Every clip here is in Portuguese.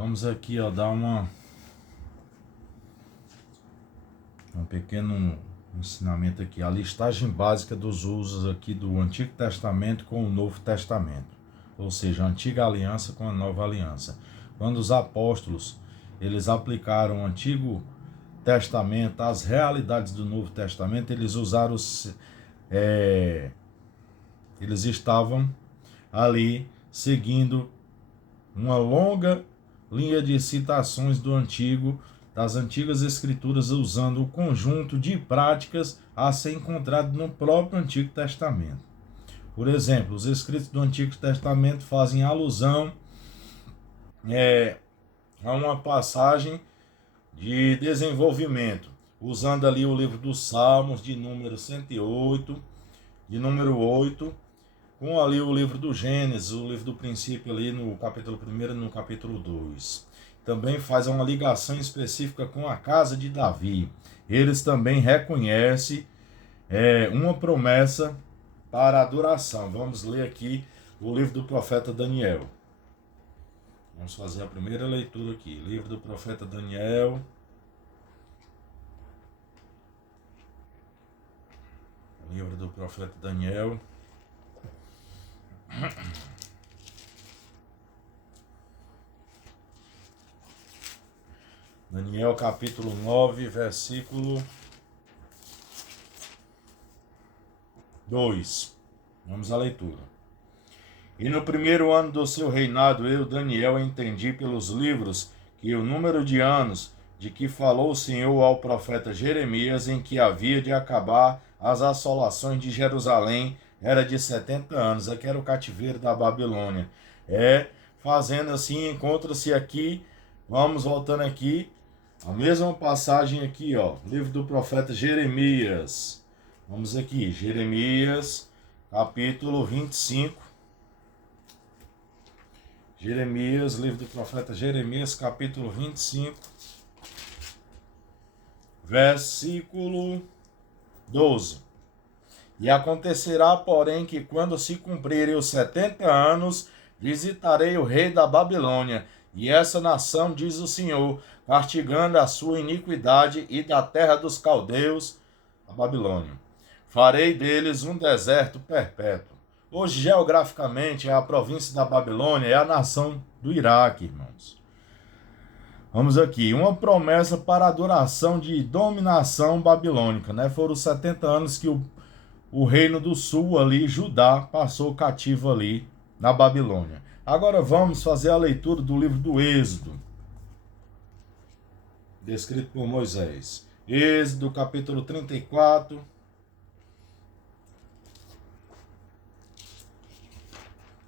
Vamos aqui, ó, dar um pequeno ensinamento aqui. A listagem básica dos usos aqui do Antigo Testamento com o Novo Testamento. Ou seja, a Antiga Aliança com a Nova Aliança. Quando os apóstolos, eles aplicaram o Antigo Testamento às realidades do Novo Testamento, eles usaram eles estavam ali seguindo uma longa linha de citações das antigas escrituras, usando o conjunto de práticas a ser encontrado no próprio Antigo Testamento. Por exemplo, os escritos do Antigo Testamento fazem alusão a uma passagem de desenvolvimento, usando ali o livro dos Salmos, de número 108, de número 8, com ali o livro do Gênesis, o livro do princípio ali no capítulo 1 e no capítulo 2. Também faz uma ligação específica com a casa de Davi. Eles também reconhecem uma promessa para a adoração. Vamos ler aqui o livro do profeta Daniel. Vamos fazer a primeira leitura aqui. Livro do profeta Daniel. Livro do profeta Daniel. Daniel capítulo 9, versículo 2. Vamos à leitura. E no primeiro ano do seu reinado, eu, Daniel, entendi pelos livros que o número de anos de que falou o Senhor ao profeta Jeremias, em que havia de acabar as assolações de Jerusalém, era de 70 anos. Aqui era o cativeiro da Babilônia. Fazendo assim, encontra-se aqui, vamos voltando aqui, a mesma passagem aqui, ó, livro do profeta Jeremias. Vamos aqui, Jeremias, capítulo 25. Jeremias, livro do profeta Jeremias, capítulo 25, versículo 12. E acontecerá, porém, que quando se cumprirem os 70 anos, visitarei o rei da Babilônia, e essa nação, diz o Senhor, castigando a sua iniquidade, e da terra dos caldeus, a Babilônia. Farei deles um deserto perpétuo. Hoje, geograficamente, a província da Babilônia é a nação do Iraque, irmãos. Vamos aqui, uma promessa para a adoração de dominação babilônica, né? Foram 70 anos que o reino do sul ali, Judá, passou cativo ali na Babilônia. Agora vamos fazer a leitura do livro do Êxodo, descrito por Moisés. Êxodo, capítulo 34.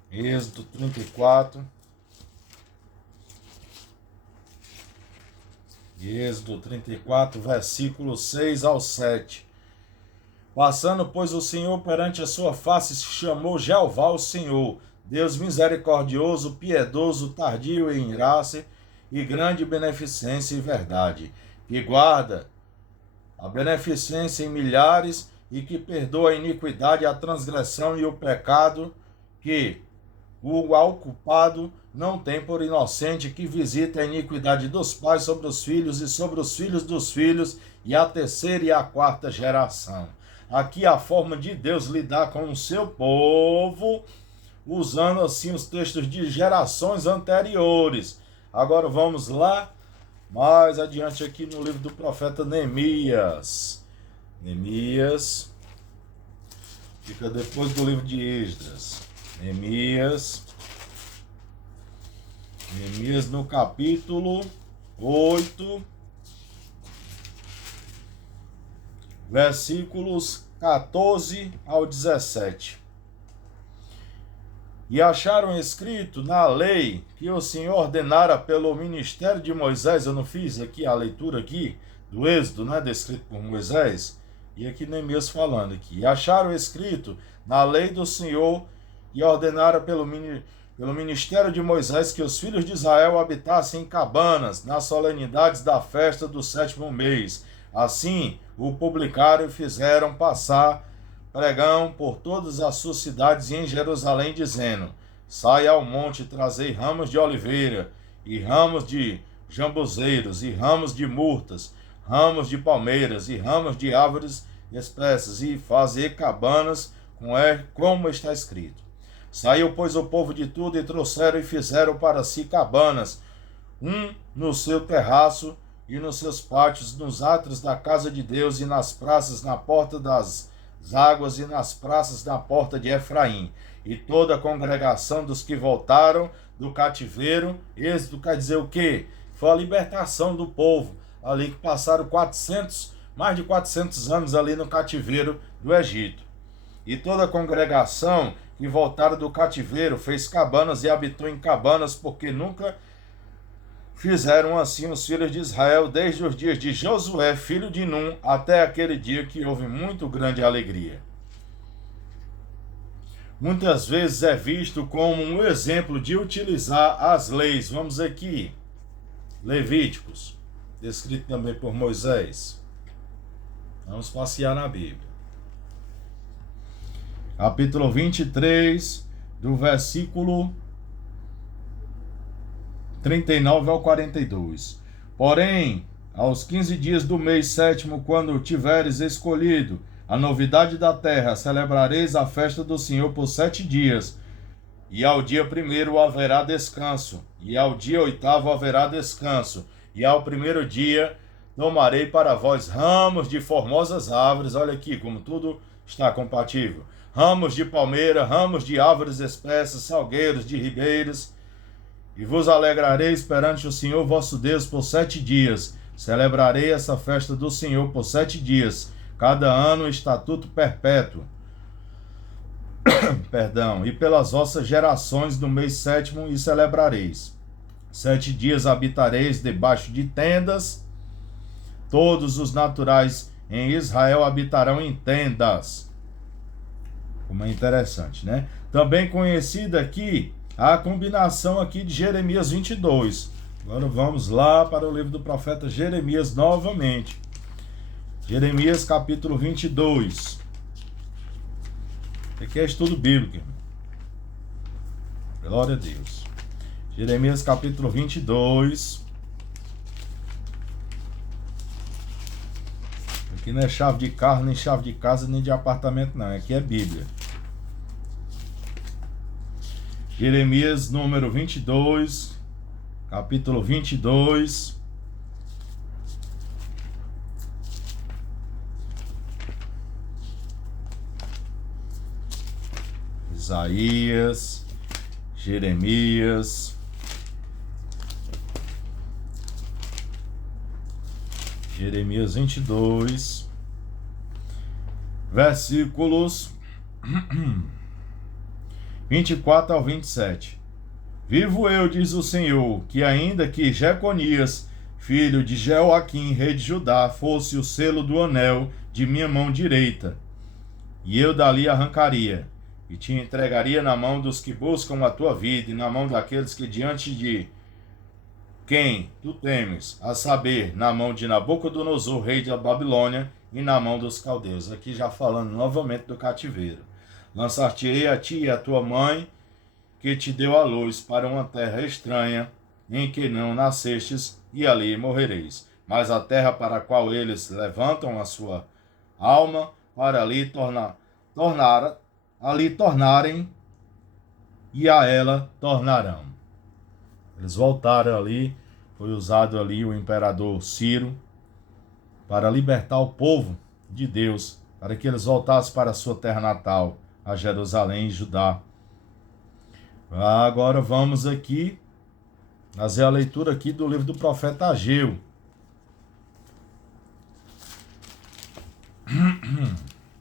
Êxodo 34. Êxodo 34, versículos 6 ao 7. Passando, pois, o Senhor perante a sua face, chamou Jeová o Senhor, Deus misericordioso, piedoso, tardio em irar-se, e grande beneficência e verdade, que guarda a beneficência em milhares, e que perdoa a iniquidade, a transgressão e o pecado, que o ao culpado não tem por inocente, que visita a iniquidade dos pais sobre os filhos e sobre os filhos dos filhos, e a terceira e a quarta geração. Aqui a forma de Deus lidar com o seu povo, usando assim os textos de gerações anteriores. Agora vamos lá, mais adiante aqui no livro do profeta Neemias. Neemias, fica depois do livro de Esdras. Neemias no capítulo 8, versículos 14 ao 17. E acharam escrito na lei que o Senhor ordenara pelo ministério de Moisés. Eu não fiz aqui a leitura aqui do Êxodo, né, descrito por Moisés, e aqui Neemias falando aqui. E acharam escrito na lei do Senhor e ordenara pelo ministério de Moisés que os filhos de Israel habitassem em cabanas nas solenidades da festa do 7º mês. Assim o publicaram e fizeram passar pregão por todas as suas cidades e em Jerusalém, dizendo: Saia ao monte e trazei ramos de oliveira, e ramos de jambuzeiros, e ramos de murtas, ramos de palmeiras, e ramos de árvores espessas, e fazer cabanas como está escrito. Saiu, pois, o povo de tudo, e trouxeram e fizeram para si cabanas, um no seu terraço, e nos seus pátios, nos átrios da casa de Deus, e nas praças, na porta das águas, e nas praças, na porta de Efraim. E toda a congregação dos que voltaram do cativeiro, êxodo quer dizer o quê? Foi a libertação do povo, ali que passaram mais de 400 anos ali no cativeiro do Egito. E toda a congregação que voltaram do cativeiro fez cabanas e habitou em cabanas, porque nunca fizeram assim os filhos de Israel, desde os dias de Josué, filho de Num, até aquele dia que houve muito grande alegria. Muitas vezes é visto como um exemplo de utilizar as leis. Vamos aqui, Levíticos, descrito também por Moisés. Vamos passear na Bíblia. Capítulo 23, do versículo 39 ao 42. Porém, aos 15 dias do mês sétimo, quando tiveres escolhido a novidade da terra, celebrareis a festa do Senhor por 7 dias. E ao dia primeiro haverá descanso, e ao dia oitavo haverá descanso. E ao primeiro dia tomarei para vós ramos de formosas árvores. Olha aqui como tudo está compatível. Ramos de palmeira, ramos de árvores espessas, salgueiros de ribeiros. E vos alegrareis perante o Senhor vosso Deus por 7 dias. Celebrarei essa festa do Senhor por 7 dias. Cada ano estatuto perpétuo. Perdão. E pelas vossas gerações no mês sétimo e celebrareis. 7 dias habitareis debaixo de tendas. Todos os naturais em Israel habitarão em tendas. Como é interessante, né? Também conhecida aqui a combinação aqui de Jeremias 22. Agora vamos lá para o livro do profeta Jeremias novamente. Jeremias capítulo 22. Aqui é estudo bíblico, irmão. Glória a Deus. Jeremias capítulo 22. Aqui não é chave de carro, nem chave de casa, nem de apartamento, não. Aqui é Bíblia. Jeremias número 22, capítulo 22. Isaías, Jeremias, Jeremias 22, versículos 24 ao 27. Vivo eu, diz o Senhor, que ainda que Jeconias, filho de Jeoaquim, rei de Judá, fosse o selo do anel de minha mão direita, e eu dali arrancaria, e te entregaria na mão dos que buscam a tua vida, e na mão daqueles que diante de quem tu temes, a saber, na mão de Nabucodonosor, rei da Babilônia, e na mão dos caldeus. Aqui já falando novamente do cativeiro. Lançar-te-ei a ti e a tua mãe, que te deu a luz, para uma terra estranha, em que não nascestes, e ali morrereis. Mas a terra para a qual eles levantam a sua alma, para ali tornarem, e a ela tornarão. Eles voltaram ali, foi usado ali o imperador Ciro, para libertar o povo de Deus, para que eles voltassem para a sua terra natal, a Jerusalém e Judá. Agora vamos aqui fazer a leitura aqui do livro do profeta Ageu.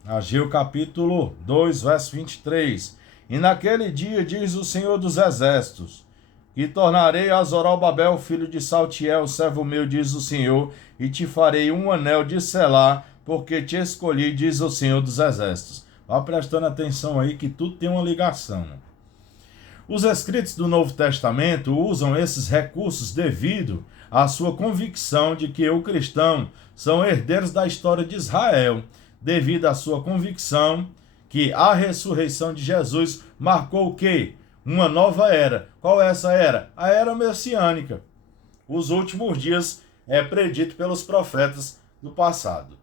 Ageu capítulo 2, verso 23. E naquele dia, diz o Senhor dos Exércitos, que tornarei a Zorobabel, filho de Saltiel, servo meu, diz o Senhor, e te farei um anel de selar, porque te escolhi, diz o Senhor dos Exércitos. Vá prestando atenção aí que tudo tem uma ligação. Os escritos do Novo Testamento usam esses recursos devido à sua convicção de que os cristãos são herdeiros da história de Israel, devido à sua convicção que a ressurreição de Jesus marcou o quê? uma nova era. Qual é essa era? A era messiânica. Os últimos dias é predito pelos profetas do passado.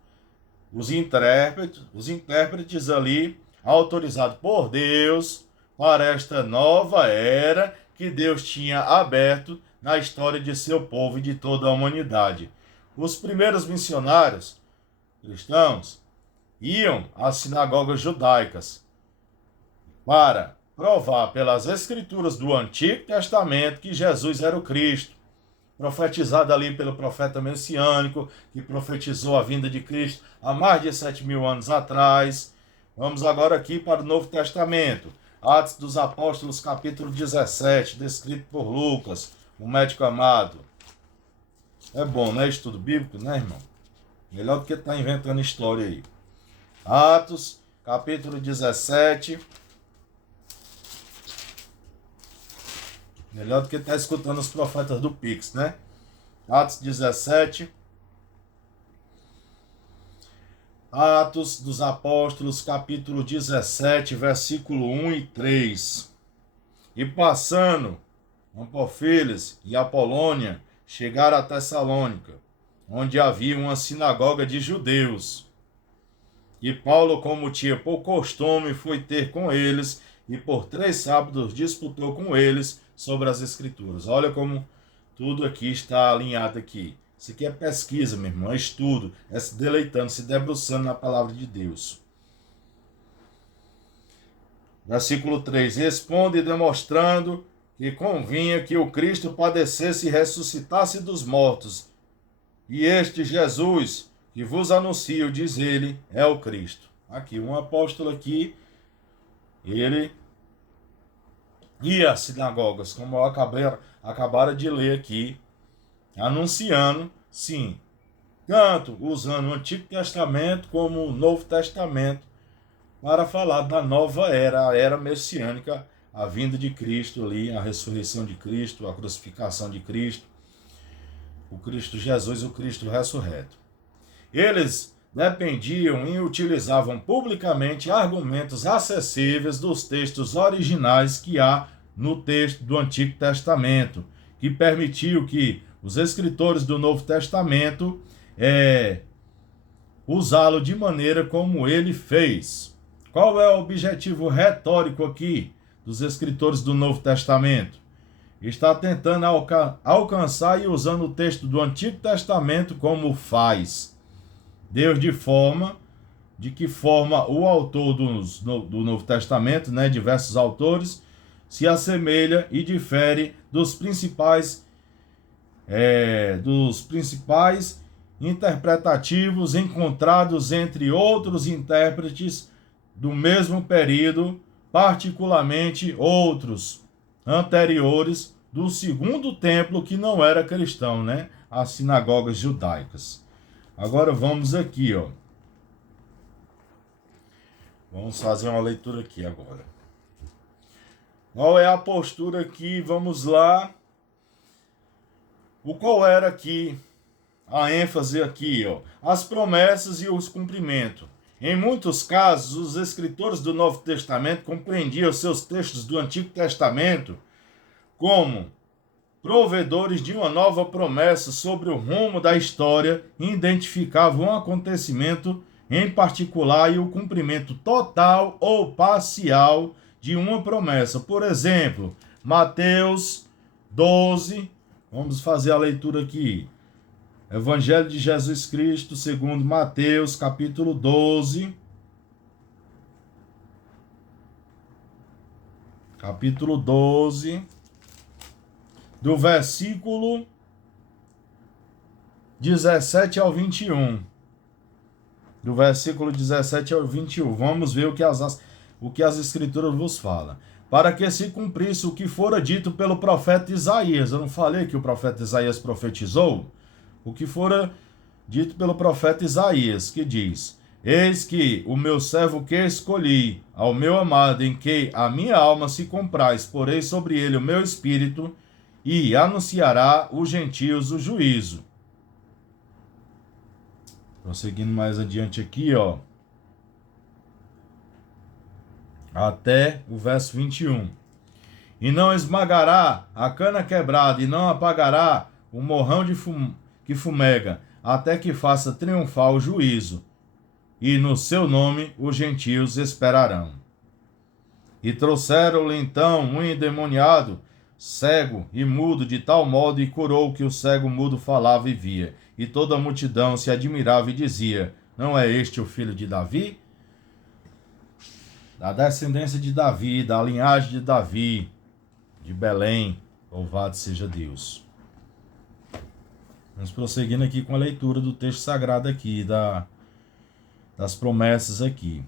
Os intérpretes ali, autorizados por Deus, para esta nova era que Deus tinha aberto na história de seu povo e de toda a humanidade. Os primeiros missionários cristãos iam às sinagogas judaicas para provar pelas escrituras do Antigo Testamento que Jesus era o Cristo, profetizado ali pelo profeta messiânico, que profetizou a vinda de Cristo há mais de 7.000 anos atrás. Vamos agora aqui para o Novo Testamento. Atos dos Apóstolos, capítulo 17, descrito por Lucas, o médico amado. É bom, né? Estudo bíblico, né, irmão? Melhor do que estar inventando história aí. Atos, capítulo 17. Melhor do que estar escutando os profetas do Pix, né? Atos 17. Atos dos Apóstolos, capítulo 17, versículo 1 e 3. E passando Ampofílis e Apolônia, chegaram a Tessalônica, onde havia uma sinagoga de judeus. E Paulo, como tinha por costume, foi ter com eles, e por 3 sábados disputou com eles sobre as Escrituras. Olha como tudo aqui está alinhado aqui. Isso aqui é pesquisa, meu irmão, é estudo, é se deleitando, se debruçando na palavra de Deus. Versículo 3. Responde demonstrando que convinha que o Cristo padecesse e ressuscitasse dos mortos. E este Jesus, que vos anuncio, diz ele, é o Cristo. Aqui, um apóstolo aqui, ele ia às sinagogas, como eu acabaram de ler aqui, anunciando, sim, tanto usando o Antigo Testamento como o Novo Testamento, para falar da nova era, a era messiânica, a vinda de Cristo ali, a ressurreição de Cristo, a crucificação de Cristo, o Cristo Jesus, o Cristo ressurreto. Eles dependiam e utilizavam publicamente argumentos acessíveis dos textos originais que há no texto do Antigo Testamento, que permitiu que os escritores do Novo Testamento usá-lo de maneira como ele fez. Qual é o objetivo retórico aqui dos escritores do Novo Testamento? Está tentando alcançar e usando o texto do Antigo Testamento como faz. Deus de que forma o autor do Novo Testamento, né, diversos autores, se assemelha e difere dos principais interpretativos encontrados entre outros intérpretes do mesmo período, particularmente outros anteriores do segundo templo que não era cristão, né, as sinagogas judaicas. Agora vamos aqui, ó. Vamos fazer uma leitura aqui agora. Qual é a postura aqui? Vamos lá. Qual era aqui a ênfase aqui, ó? As promessas e os cumprimentos. Em muitos casos, os escritores do Novo Testamento compreendiam seus textos do Antigo Testamento como provedores de uma nova promessa sobre o rumo da história e identificavam um acontecimento em particular e o cumprimento total ou parcial de uma promessa. Por exemplo, Mateus 12, vamos fazer a leitura aqui. Evangelho de Jesus Cristo, segundo Mateus, capítulo 12. Capítulo 12, do versículo 17 ao 21. Do versículo 17 ao 21. Vamos ver o que as escrituras vos falam. Para que se cumprisse o que fora dito pelo profeta Isaías. Eu não falei que o profeta Isaías profetizou? O que fora dito pelo profeta Isaías, que diz: Eis que o meu servo que escolhi, ao meu amado, em que a minha alma se compraz, porei sobre ele o meu espírito, e anunciará os gentios o juízo. Prosseguindo mais adiante aqui, ó. Até o verso 21. e não esmagará a cana quebrada, e não apagará o morrão que fumega, até que faça triunfar o juízo, e no seu nome os gentios esperarão. E trouxeram-lhe então um endemoniado, cego e mudo, de tal modo, e curou que o cego mudo falava e via. E toda a multidão se admirava e dizia: não é este o filho de Davi? Da descendência de Davi, da linhagem de Davi, de Belém, louvado seja Deus. Vamos prosseguindo aqui com a leitura do texto sagrado aqui, das promessas aqui.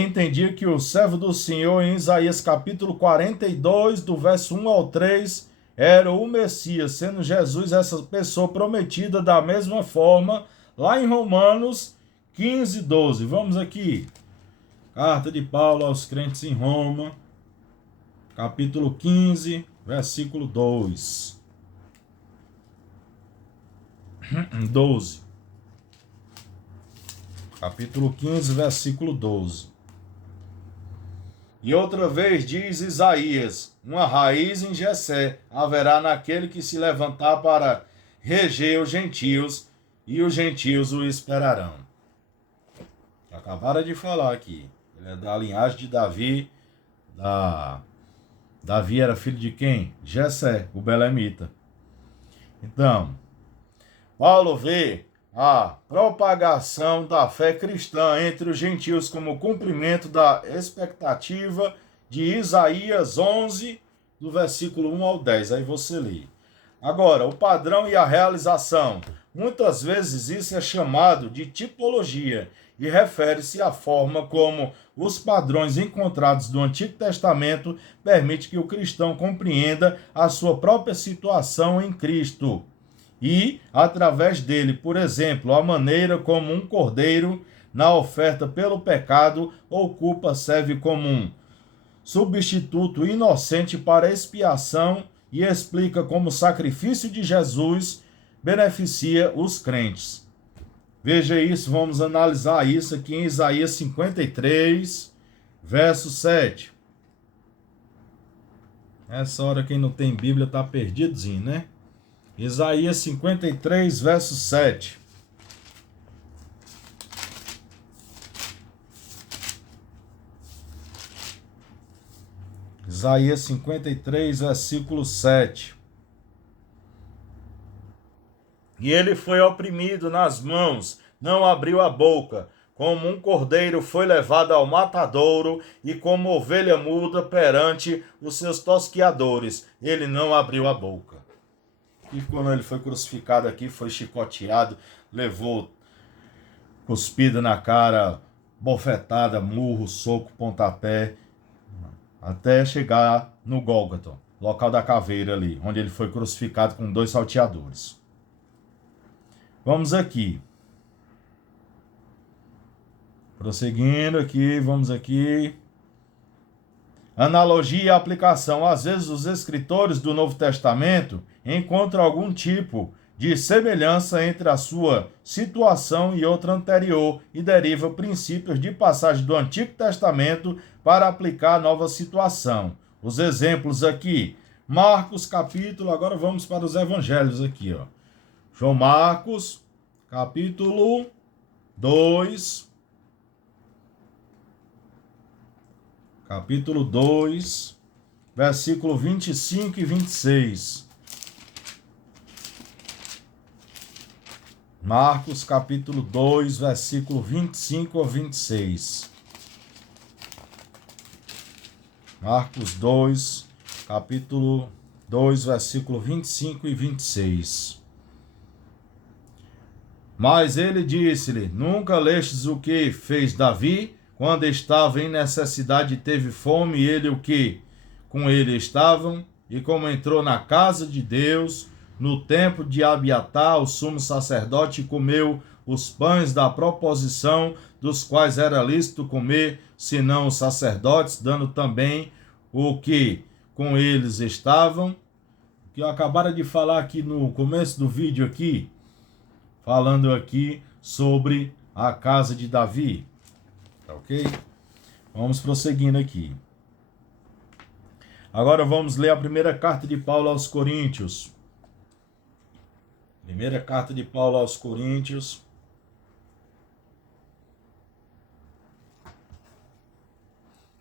Entendi que o servo do Senhor, em Isaías capítulo 42, do verso 1 ao 3, era o Messias, sendo Jesus essa pessoa prometida da mesma forma, lá em Romanos 15, 12. Vamos aqui. Carta de Paulo aos crentes em Roma, capítulo 15, versículo 2. 12. Capítulo 15, versículo 12. E outra vez diz Isaías: uma raiz em Jessé haverá naquele que se levantar para reger os gentios, e os gentios o esperarão. Acabaram de falar aqui. Ele é da linhagem de Davi. Davi era filho de quem? Jessé, o belemita. Então, Paulo vê a propagação da fé cristã entre os gentios como cumprimento da expectativa de Isaías 11, do versículo 1 ao 10. Aí você lê. Agora, o padrão e a realização. Muitas vezes isso é chamado de tipologia e refere-se à forma como os padrões encontrados do Antigo Testamento permitem que o cristão compreenda a sua própria situação em Cristo. E, através dele, por exemplo, a maneira como um cordeiro, na oferta pelo pecado ou culpa, serve como um substituto inocente para expiação e explica como o sacrifício de Jesus beneficia os crentes. Veja isso, vamos analisar isso aqui em Isaías 53, verso 7. Essa hora quem não tem Bíblia está perdidozinho, né? Isaías 53, verso 7. Isaías 53, versículo 7. E ele foi oprimido nas mãos, não abriu a boca, como um cordeiro foi levado ao matadouro, e como ovelha muda perante os seus tosquiadores, ele não abriu a boca. E quando ele foi crucificado aqui, foi chicoteado, levou cuspida na cara, bofetada, murro, soco, pontapé, até chegar no Gólgota, local da caveira ali, onde ele foi crucificado com 2 salteadores. Vamos aqui. Prosseguindo aqui, vamos aqui. Analogia e aplicação. Às vezes os escritores do Novo Testamento encontram algum tipo de semelhança entre a sua situação e outra anterior e deriva princípios de passagem do Antigo Testamento para aplicar a nova situação. Os exemplos aqui, Marcos capítulo, agora vamos para os evangelhos aqui, ó. João Marcos, capítulo 2, versículo 25 e 26. Marcos, capítulo 2, versículo 25 a 26. Marcos 2, capítulo 2, versículo 25 e 26. Mas ele disse-lhe: nunca lestes o que fez Davi, quando estava em necessidade e teve fome, e ele o que com ele estavam, e como entrou na casa de Deus, no templo de Abiatar, o sumo sacerdote, comeu os pães da proposição, dos quais era lícito comer, senão os sacerdotes, dando também o que com eles estavam. Que eu acabaram de falar aqui no começo do vídeo aqui, falando aqui sobre a casa de Davi. Tá ok? Vamos prosseguindo aqui. Agora vamos ler a primeira carta de Paulo aos Coríntios. Primeira carta de Paulo aos Coríntios.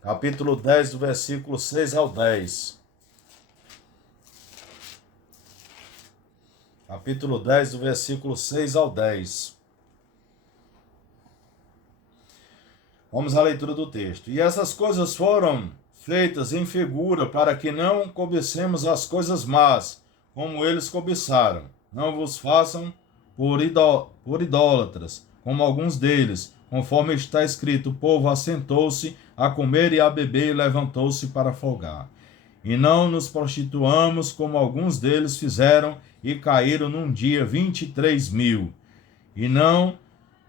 Capítulo 10, do versículo 6 ao 10. Capítulo 10, do versículo 6 ao 10. Vamos à leitura do texto. E essas coisas foram feitas em figura para que não cobicemos as coisas más, como eles cobiçaram. Não vos façam por idólatras, como alguns deles, conforme está escrito: o povo assentou-se a comer e a beber e levantou-se para folgar. E não nos prostituamos, como alguns deles fizeram, e caíram num dia 23.000. E não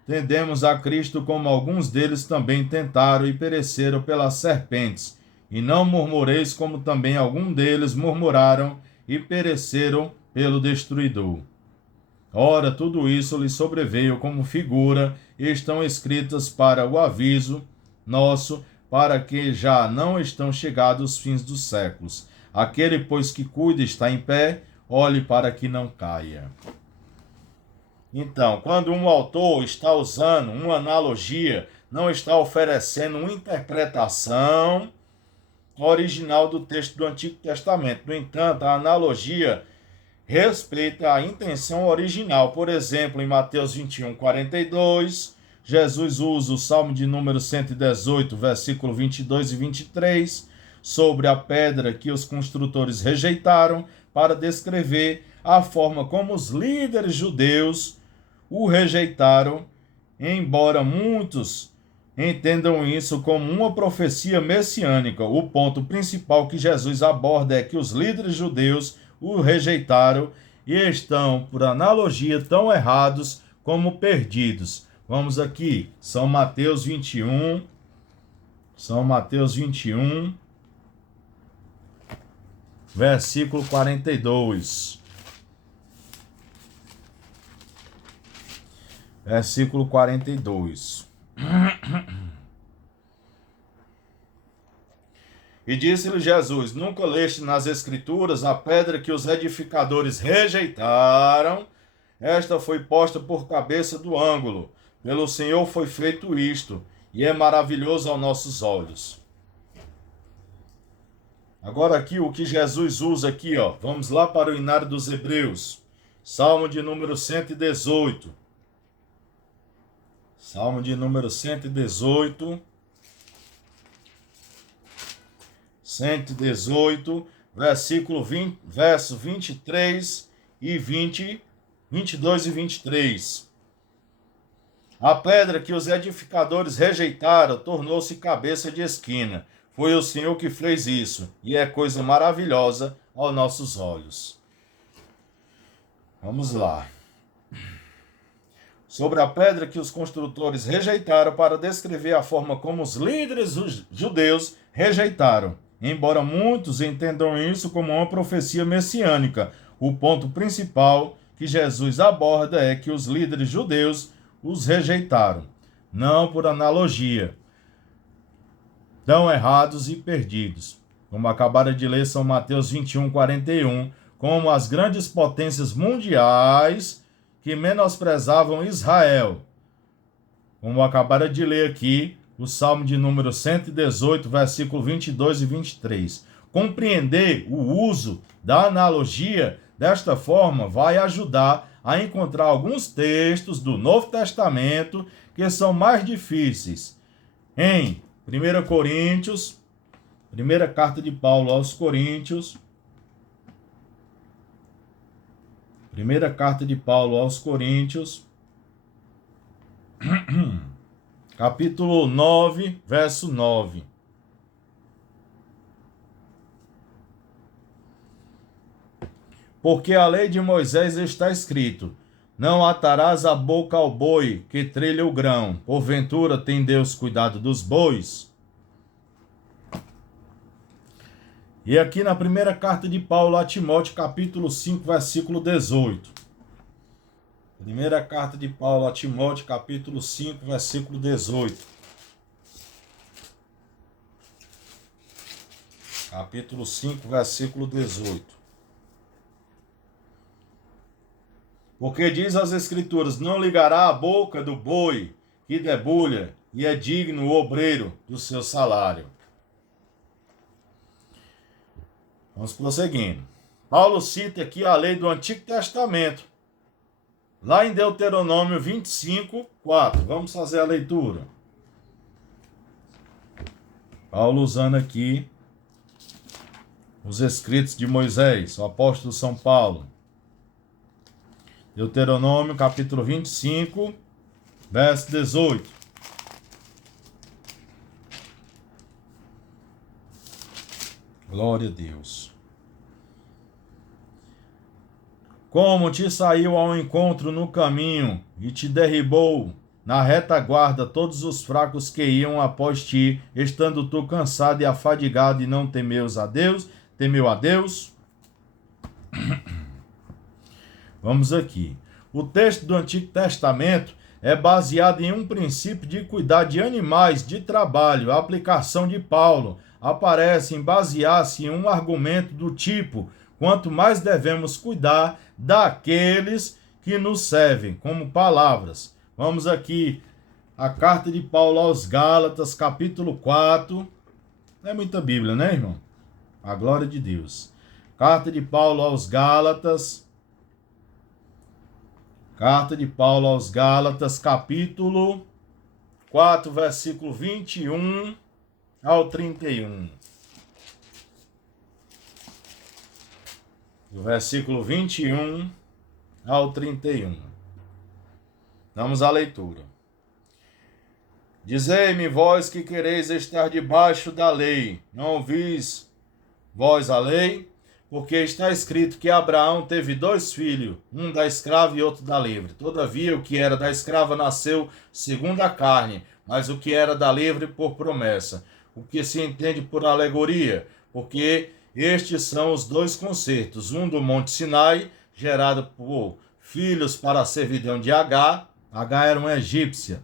tendemos a Cristo, como alguns deles também tentaram e pereceram pelas serpentes. E não murmureis, como também alguns deles murmuraram e pereceram pelo destruidor. Ora, tudo isso lhe sobreveio como figura, e estão escritas para o aviso nosso, para que já não estão chegados os fins dos séculos. Aquele, pois, que cuida está em pé, olhe para que não caia. Então, quando um autor está usando uma analogia, não está oferecendo uma interpretação original do texto do Antigo Testamento. No entanto, a analogia respeita a intenção original. Por exemplo, em Mateus 21, 42, Jesus usa o Salmo de número 118, versículo 22 e 23, sobre a pedra que os construtores rejeitaram, para descrever a forma como os líderes judeus o rejeitaram, embora muitos entendam isso como uma profecia messiânica. O ponto principal que Jesus aborda é que os líderes judeus o rejeitaram e estão, por analogia, tão errados como perdidos. Vamos aqui, São Mateus 21, versículo 42. Versículo 42. E disse-lhe Jesus: nunca leste nas Escrituras a pedra que os edificadores rejeitaram? Esta foi posta por cabeça do ângulo. Pelo Senhor foi feito isto, e é maravilhoso aos nossos olhos. Agora aqui, o que Jesus usa aqui, ó. Vamos lá para o Inário dos Hebreus. Salmo de número 118. Salmo de número 118. 118, versículo 20, verso 23 e 22 e 23. A pedra que os edificadores rejeitaram tornou-se cabeça de esquina. Foi o Senhor que fez isso, e é coisa maravilhosa aos nossos olhos. Vamos lá. Sobre a pedra que os construtores rejeitaram, para descrever a forma como os líderes judeus rejeitaram. Embora muitos entendam isso como uma profecia messiânica, o ponto principal que Jesus aborda é que os líderes judeus os rejeitaram, não por analogia, tão errados e perdidos. Como acabaram de ler São Mateus 21, 41, como as grandes potências mundiais que menosprezavam Israel. Como acabaram de ler aqui, o Salmo de número 118, versículo 22 e 23. Compreender o uso da analogia desta forma vai ajudar a encontrar alguns textos do Novo Testamento que são mais difíceis. Em 1 Coríntios, primeira carta de Paulo aos Coríntios, primeira carta de Paulo aos Coríntios, capítulo 9, verso 9. Porque a lei de Moisés está escrito: não atarás a boca ao boi que trilha o grão. Porventura tem Deus cuidado dos bois? E aqui na primeira carta de Paulo a Timóteo, capítulo 5, versículo 18. Primeira carta de Paulo a Timóteo, capítulo 5, versículo 18. capítulo 5, versículo 18. Porque diz as Escrituras: não ligará a boca do boi que debulha, e é digno o obreiro do seu salário. Vamos prosseguindo. Paulo cita aqui a lei do Antigo Testamento, lá em Deuteronômio 25, 4. Vamos fazer a leitura. Paulo usando aqui os escritos de Moisés, o apóstolo São Paulo. Deuteronômio, capítulo 25, verso 18. Glória a Deus. Como te saiu ao encontro no caminho e te derribou na retaguarda todos os fracos que iam após ti, estando tu cansado e afadigado e não temeu a Deus? Vamos aqui. O texto do Antigo Testamento é baseado em um princípio de cuidar de animais de trabalho. A aplicação de Paulo aparece em basear-se em um argumento do tipo: quanto mais devemos cuidar daqueles que nos servem, como palavras. Vamos aqui, a carta de Paulo aos Gálatas, capítulo 4. Não é muita Bíblia, né, irmão? A glória de Deus. Carta de Paulo aos Gálatas. Carta de Paulo aos Gálatas, capítulo 4, versículo 21 ao 31. Do versículo 21 ao 31. Vamos à leitura. Dizei-me, vós que quereis estar debaixo da lei, não ouvis vós a lei? Porque está escrito que Abraão teve 2 filhos, um da escrava e outro da livre. Todavia, o que era da escrava nasceu segundo a carne, mas o que era da livre por promessa. O que se entende por alegoria, porque estes são os 2 concertos, um do Monte Sinai, gerado por filhos para a servidão de Agar. Agar era uma egípcia.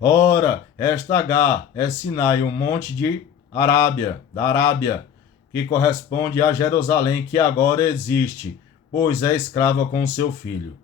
Ora, esta Agar é Sinai, um monte da Arábia, que corresponde a Jerusalém, que agora existe, pois é escrava com seu filho.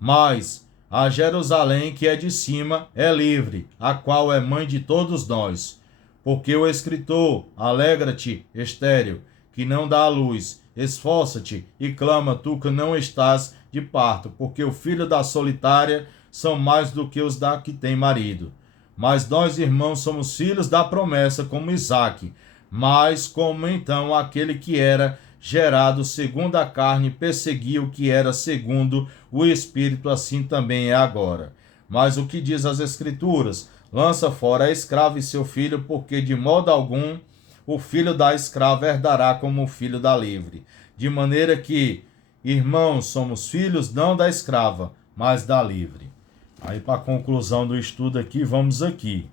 Mas a Jerusalém, que é de cima, é livre, a qual é mãe de todos nós. Porque o escritor: alegra-te, estéril, que não dá a luz, esforça-te e clama, tu que não estás de parto, porque o filho da solitária são mais do que os da que tem marido. Mas nós, irmãos, somos filhos da promessa, como Isaque. Mas como então aquele que era gerado segundo a carne perseguia o que era segundo o Espírito, assim também é agora. Mas o que diz as Escrituras? Lança fora a escrava e seu filho, porque de modo algum o filho da escrava herdará como o filho da livre. De maneira que, irmãos, somos filhos não da escrava, mas da livre. Aí, para a conclusão do estudo aqui, vamos aqui.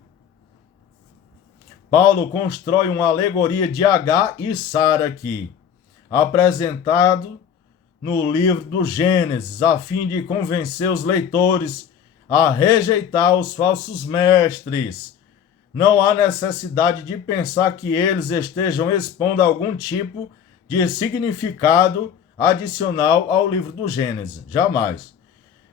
Paulo constrói uma alegoria de Agar e Sara aqui, apresentado no livro do Gênesis, a fim de convencer os leitores a rejeitar os falsos mestres. Não há necessidade de pensar que eles estejam expondo algum tipo de significado adicional ao livro do Gênesis. Jamais.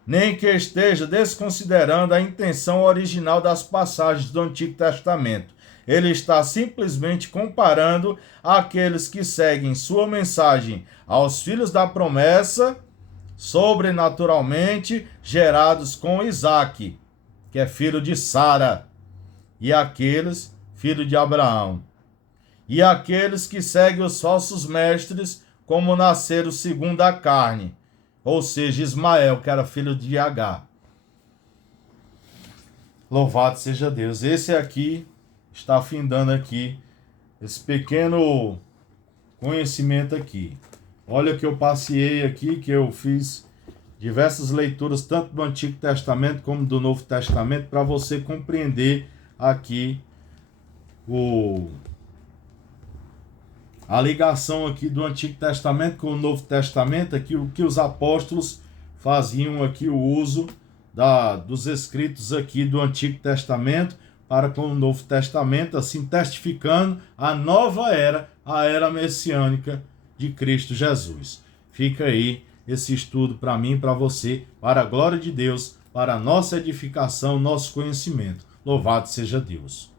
Nem que esteja desconsiderando a intenção original das passagens do Antigo Testamento. Ele está simplesmente comparando aqueles que seguem sua mensagem aos filhos da promessa, sobrenaturalmente gerados com Isaque, que é filho de Sara, e aqueles, filho de Abraão. E aqueles que seguem os falsos mestres, como nasceram segundo a carne, ou seja, Ismael, que era filho de Agar. Louvado seja Deus. Esse aqui está findando aqui esse pequeno conhecimento aqui. Olha que eu passei aqui, que eu fiz diversas leituras, tanto do Antigo Testamento como do Novo Testamento, para você compreender aqui a ligação aqui do Antigo Testamento com o Novo Testamento, aqui o que os apóstolos faziam aqui o uso dos escritos aqui do Antigo Testamento para com o Novo Testamento, assim testificando a nova era a era messiânica de Cristo Jesus. Fica aí esse estudo para mim e para você, para a glória de Deus, para a nossa edificação, nosso conhecimento. Louvado seja Deus.